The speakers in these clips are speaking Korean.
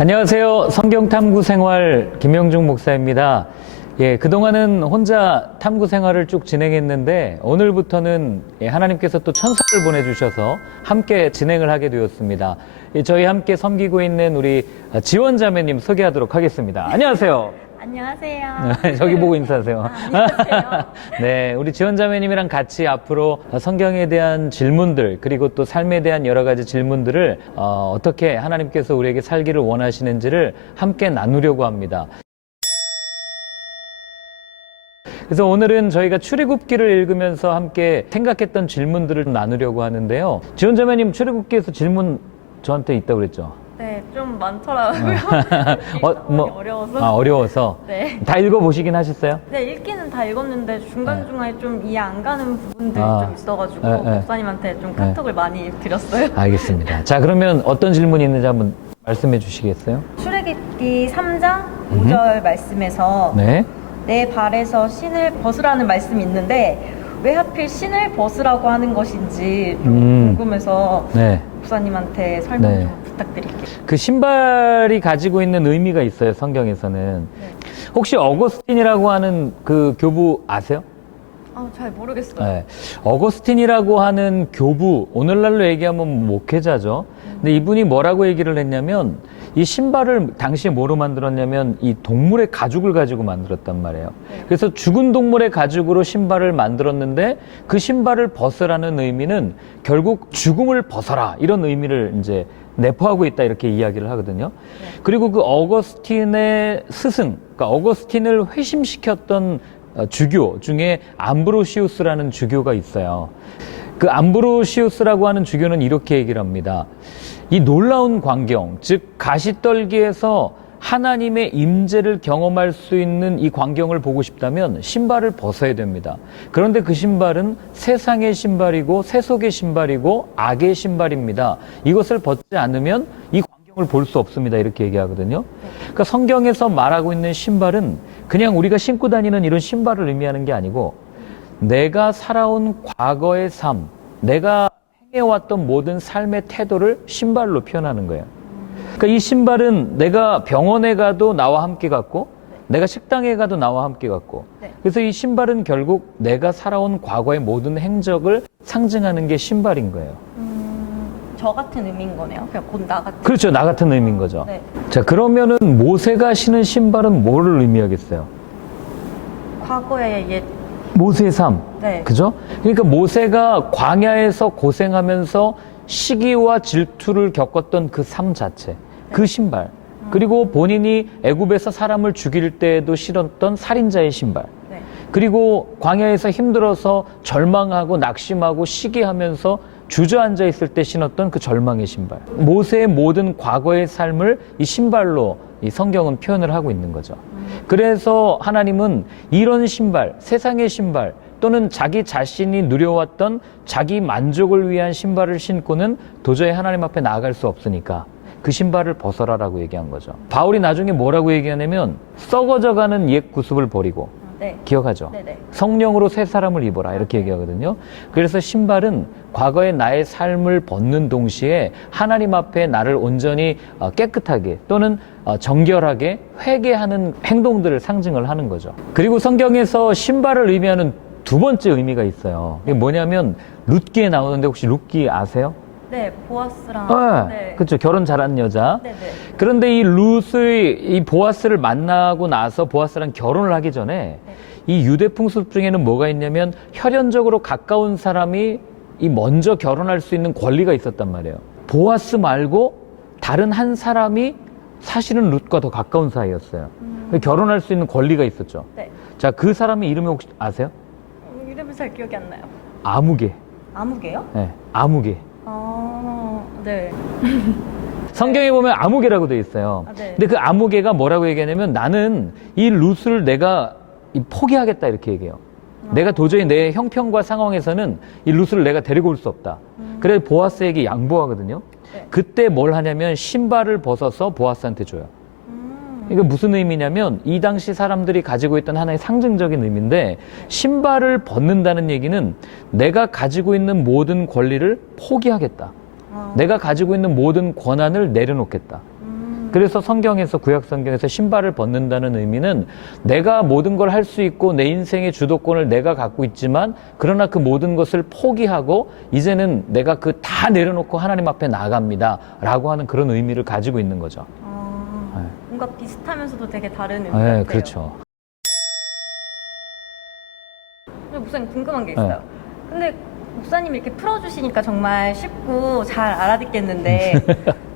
안녕하세요. 성경탐구 생활 김영중 목사입니다. 그동안은 혼자 탐구 생활을 쭉 진행했는데 오늘부터는 하나님께서 또 천사를 보내주셔서 함께 진행을 하게 되었습니다. 저희 함께 섬기고 있는 우리 지원자매님 소개하도록 하겠습니다. 안녕하세요. 안녕하세요. 저기 보고 인사하세요. 안녕하세요. 네, 우리 지원자매님이랑 같이 앞으로 성경에 대한 질문들 그리고 또 삶에 대한 여러 가지 질문들을 어떻게 하나님께서 우리에게 살기를 원하시는지를 함께 나누려고 합니다. 그래서 오늘은 저희가 출애굽기를 읽으면서 함께 생각했던 질문들을 나누려고 하는데요. 지원자매님 출애굽기에서 질문 저한테 있다고 그랬죠? 네, 좀 많더라고요. 어려워서. 어려워서. 네. 다 읽어보시긴 하셨어요? 네, 읽기는 다 읽었는데 중간중간에 좀 이해 안 가는 부분들이 좀 있어가지고 목사님한테 좀 카톡을 많이 드렸어요. 알겠습니다. 자, 그러면 어떤 질문이 있는지 한번 말씀해 주시겠어요? 출애굽기 3장 5절 말씀에서 네. 내 발에서 신을 벗으라는 말씀이 있는데 왜 하필 신을 벗으라고 하는 것인지 좀 궁금해서 네. 목사님한테 설명 네. 좀 부탁드릴게요. 그 신발이 가지고 있는 의미가 있어요, 성경에서는. 네. 혹시 어거스틴이라고 하는 그 교부 아세요? 잘 모르겠어요. 네. 어거스틴이라고 하는 교부, 오늘날로 얘기하면 목회자죠. 근데 이분이 뭐라고 얘기를 했냐면 이 신발을 당시에 뭐로 만들었냐면 이 동물의 가죽을 가지고 만들었단 말이에요. 그래서 죽은 동물의 가죽으로 신발을 만들었는데 그 신발을 벗으라는 의미는 결국 죽음을 벗어라 이런 의미를 이제 내포하고 있다 이렇게 이야기를 하거든요. 그리고 그 어거스틴의 스승, 그러니까 어거스틴을 회심시켰던 주교 중에 암브로시우스라는 주교가 있어요. 그 암브로시우스라고 하는 주교는 이렇게 얘기를 합니다. 이 놀라운 광경, 즉 가시떨기에서 하나님의 임재를 경험할 수 있는 이 광경을 보고 싶다면 신발을 벗어야 됩니다. 그런데 그 신발은 세상의 신발이고 세속의 신발이고 악의 신발입니다. 이것을 벗지 않으면 이 광경을 볼 수 없습니다. 이렇게 얘기하거든요. 그러니까 성경에서 말하고 있는 신발은 그냥 우리가 신고 다니는 이런 신발을 의미하는 게 아니고 내가 살아온 과거의 삶, 내가 행해왔던 모든 삶의 태도를 신발로 표현하는 거예요. 그러니까 이 신발은 내가 병원에 가도 나와 함께 갔고 내가 식당에 가도 나와 함께 갔고 그래서 이 신발은 결국 내가 살아온 과거의 모든 행적을 상징하는 게 신발인 거예요. 저 같은 의미인 거네요. 그냥 곧 나 같은. 그렇죠. 나 같은 의미인 거죠. 네. 자, 그러면은 모세가 신은 신발은 뭐를 의미하겠어요? 과거의 옛. 모세의 삶. 네. 그죠? 그러니까 모세가 광야에서 고생하면서 시기와 질투를 겪었던 그 삶 자체. 그 신발. 그리고 본인이 애굽에서 사람을 죽일 때에도 신었던 살인자의 신발. 네. 그리고 광야에서 힘들어서 절망하고 낙심하고 시기하면서 주저앉아 있을 때 신었던 그 절망의 신발. 모세의 모든 과거의 삶을 이 신발로 이 성경은 표현을 하고 있는 거죠. 그래서 하나님은 이런 신발, 세상의 신발 또는 자기 자신이 누려왔던 자기 만족을 위한 신발을 신고는 도저히 하나님 앞에 나아갈 수 없으니까 그 신발을 벗어라라고 얘기한 거죠. 바울이 나중에 뭐라고 얘기하냐면 썩어져가는 옛 구습을 버리고 기억하죠? 네네. 성령으로 새 사람을 입어라 이렇게 얘기하거든요. 그래서 신발은 과거의 나의 삶을 벗는 동시에 하나님 앞에 나를 온전히 깨끗하게 또는 정결하게 회개하는 행동들을 상징을 하는 거죠. 그리고 성경에서 신발을 의미하는 두 번째 의미가 있어요. 이게 뭐냐면 룻기에 나오는데 혹시 룻기 아세요? 네, 보아스랑. 네. 그렇죠. 결혼 잘하는 여자. 네네. 그런데 이 룻의 이 보아스를 만나고 나서 보아스랑 결혼을 하기 전에 이 유대 풍습 중에는 뭐가 있냐면 혈연적으로 가까운 사람이 이 먼저 결혼할 수 있는 권리가 있었단 말이에요. 보아스 말고 다른 한 사람이 사실은 룻과 더 가까운 사이였어요. 결혼할 수 있는 권리가 있었죠. 네. 자, 그 사람의 이름이 혹시 아세요? 이름이 잘 기억이 안 나요. 아무개. 아무개요? 네, 아무개. 네. 성경에 보면 아무개라고 되어 있어요. 네. 근데 그 아무개가 뭐라고 얘기하냐면 나는 이 룻을 내가 포기하겠다 이렇게 얘기해요. 내가 도저히 내 형편과 상황에서는 이 룻을 내가 데리고 올 수 없다. 그래서 보아스에게 양보하거든요. 네. 그때 뭘 하냐면 신발을 벗어서 보아스한테 줘요. 이게 무슨 의미냐면 이 당시 사람들이 가지고 있던 하나의 상징적인 의미인데 신발을 벗는다는 얘기는 내가 가지고 있는 모든 권리를 포기하겠다. 내가 가지고 있는 모든 권한을 내려놓겠다. 그래서 성경에서, 구약 성경에서 신발을 벗는다는 의미는 내가 모든 걸 할 수 있고 내 인생의 주도권을 내가 갖고 있지만 그러나 그 모든 것을 포기하고 이제는 내가 그 다 내려놓고 하나님 앞에 나아갑니다 라고 하는 그런 의미를 가지고 있는 거죠. 네. 뭔가 비슷하면서도 되게 다른 의미 네, 같아요. 그렇죠. 근데 목사님 궁금한 게 있어요. 근데 목사님이 이렇게 풀어주시니까 정말 쉽고 잘 알아듣겠는데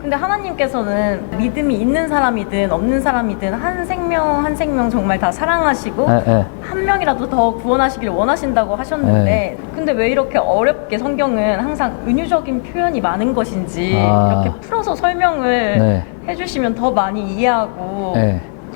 근데 하나님께서는 믿음이 있는 사람이든 없는 사람이든 한 생명 한 생명 정말 다 사랑하시고 한 명이라도 더 구원하시길 원하신다고 하셨는데 근데 왜 이렇게 어렵게 성경은 항상 은유적인 표현이 많은 것인지 이렇게 풀어서 설명을 해주시면 더 많이 이해하고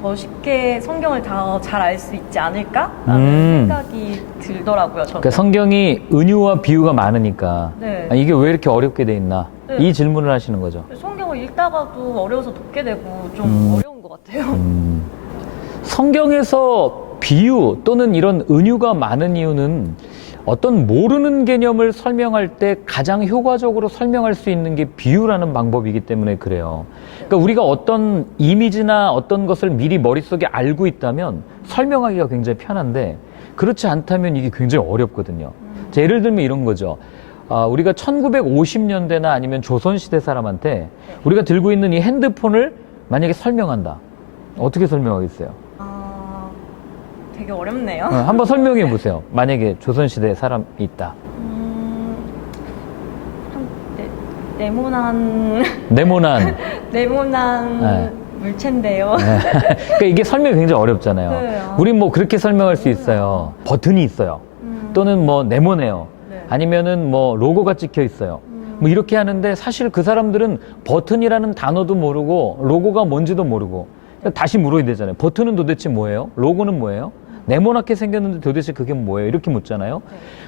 더 쉽게 성경을 더 잘 알 수 있지 않을까라는 생각이 들더라고요. 저도. 그러니까 성경이 은유와 비유가 많으니까 네. 이게 왜 이렇게 어렵게 돼 있나 네. 이 질문을 하시는 거죠. 성경을 읽다가도 어려워서 돕게 되고 좀 어려운 것 같아요. 성경에서 비유 또는 이런 은유가 많은 이유는 어떤 모르는 개념을 설명할 때 가장 효과적으로 설명할 수 있는 게 비유라는 방법이기 때문에 그래요. 그러니까 우리가 어떤 이미지나 어떤 것을 미리 머릿속에 알고 있다면 설명하기가 굉장히 편한데 그렇지 않다면 이게 굉장히 어렵거든요. 자, 예를 들면 이런 거죠. 우리가 1950년대나 아니면 조선시대 사람한테 우리가 들고 있는 이 핸드폰을 만약에 설명한다. 어떻게 설명하겠어요? 되게 어렵네요. 한번 설명해 보세요. 만약에 조선시대 사람이 있다. 네모난 네. 물체인데요. 그러니까 이게 설명이 굉장히 어렵잖아요. 네. 우린 뭐 그렇게 설명할 수 있어요. 버튼이 있어요. 또는 뭐 네모네요. 네. 아니면은 뭐 로고가 찍혀 있어요. 뭐 이렇게 하는데 사실 그 사람들은 버튼이라는 단어도 모르고 로고가 뭔지도 모르고 그러니까 다시 물어야 되잖아요. 버튼은 도대체 뭐예요? 로고는 뭐예요? 네모나게 생겼는데 도대체 그게 뭐예요? 이렇게 묻잖아요.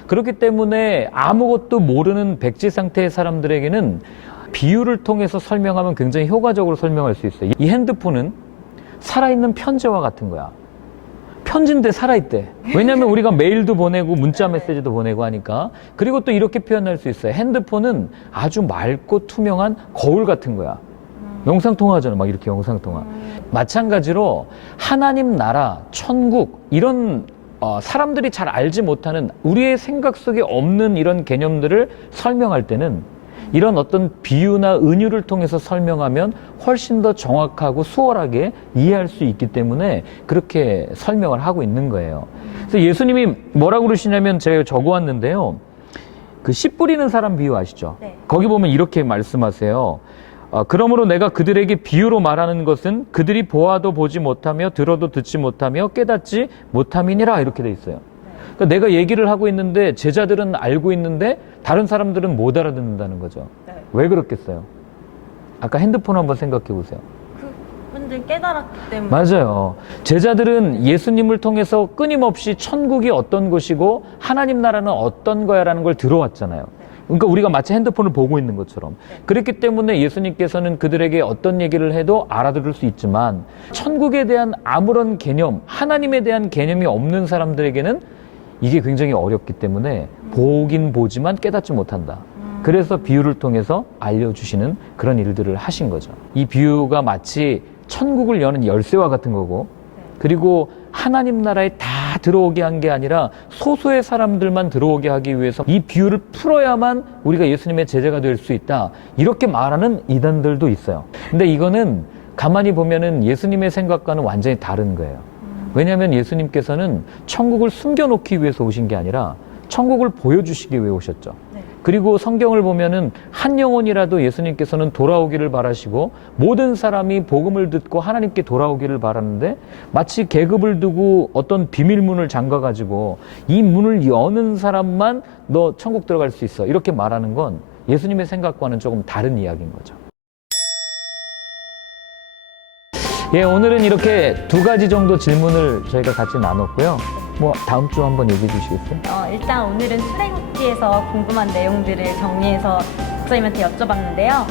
그렇기 때문에 아무것도 모르는 백지 상태의 사람들에게는 비유를 통해서 설명하면 굉장히 효과적으로 설명할 수 있어요. 이 핸드폰은 살아있는 편지와 같은 거야. 편지인데 살아있대. 왜냐하면 우리가 메일도 보내고 문자 메시지도 보내고 하니까. 그리고 또 이렇게 표현할 수 있어요. 핸드폰은 아주 맑고 투명한 거울 같은 거야. 영상통화하잖아. 막 이렇게 영상통화. 마찬가지로 하나님 나라, 천국 이런 사람들이 잘 알지 못하는 우리의 생각 속에 없는 이런 개념들을 설명할 때는 이런 어떤 비유나 은유를 통해서 설명하면 훨씬 더 정확하고 수월하게 이해할 수 있기 때문에 그렇게 설명을 하고 있는 거예요. 그래서 예수님이 뭐라고 그러시냐면 제가 적어왔는데요. 그 씨 뿌리는 사람 비유 아시죠? 네. 거기 보면 이렇게 말씀하세요. 그러므로 내가 그들에게 비유로 말하는 것은 그들이 보아도 보지 못하며 들어도 듣지 못하며 깨닫지 못함이니라 이렇게 돼 있어요. 그러니까 내가 얘기를 하고 있는데 제자들은 알고 있는데 다른 사람들은 못 알아듣는다는 거죠. 네. 왜 그렇겠어요? 아까 핸드폰 한번 생각해 보세요. 그분들 깨달았기 때문에. 맞아요. 제자들은 예수님을 통해서 끊임없이 천국이 어떤 곳이고 하나님 나라는 어떤 거야라는 걸 들어왔잖아요. 그러니까 우리가 마치 핸드폰을 보고 있는 것처럼. 그렇기 때문에 예수님께서는 그들에게 어떤 얘기를 해도 알아들을 수 있지만 천국에 대한 아무런 개념, 하나님에 대한 개념이 없는 사람들에게는 이게 굉장히 어렵기 때문에 보긴 보지만 깨닫지 못한다. 그래서 비유를 통해서 알려주시는 그런 일들을 하신 거죠. 이 비유가 마치 천국을 여는 열쇠와 같은 거고 그리고 하나님 나라에 다 들어오게 한 게 아니라 소수의 사람들만 들어오게 하기 위해서 이 비유를 풀어야만 우리가 예수님의 제자가 될 수 있다. 이렇게 말하는 이단들도 있어요. 근데 이거는 가만히 보면은 예수님의 생각과는 완전히 다른 거예요. 왜냐하면 예수님께서는 천국을 숨겨놓기 위해서 오신 게 아니라 천국을 보여주시기 위해 오셨죠. 그리고 성경을 보면은 한 영혼이라도 예수님께서는 돌아오기를 바라시고 모든 사람이 복음을 듣고 하나님께 돌아오기를 바라는데 마치 계급을 두고 어떤 비밀문을 잠가가지고 이 문을 여는 사람만 너 천국 들어갈 수 있어 이렇게 말하는 건 예수님의 생각과는 조금 다른 이야기인 거죠. 예, 오늘은 이렇게 두 가지 정도 질문을 저희가 같이 나눴고요. 뭐 다음 주 한번 얘기해 주시겠어요? 일단 오늘은 출애굽기에서 궁금한 내용들을 정리해서 목사님한테 여쭤봤는데요.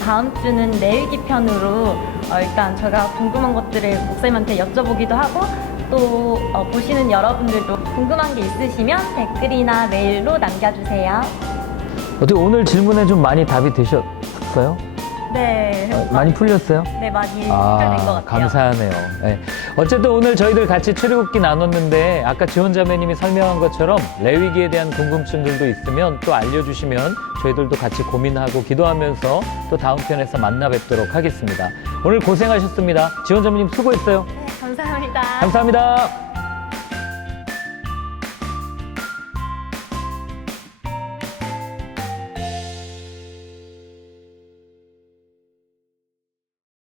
다음 주는 레위기 편으로 일단 저희가 궁금한 것들을 목사님한테 여쭤보기도 하고 또 보시는 여러분들도 궁금한 게 있으시면 댓글이나 메일로 남겨주세요. 어떻게 오늘 질문에 좀 많이 답이 되셨어요? 네. 많이 풀렸어요? 네, 많이 해결된 것 같아요. 감사하네요. 네. 어쨌든 오늘 저희들 같이 출애굽기 나눴는데 아까 지원자매님이 설명한 것처럼 레위기에 대한 궁금증들도 있으면 또 알려주시면 저희들도 같이 고민하고 기도하면서 또 다음 편에서 만나 뵙도록 하겠습니다. 오늘 고생하셨습니다. 지원자매님 수고했어요. 네, 감사합니다. 감사합니다.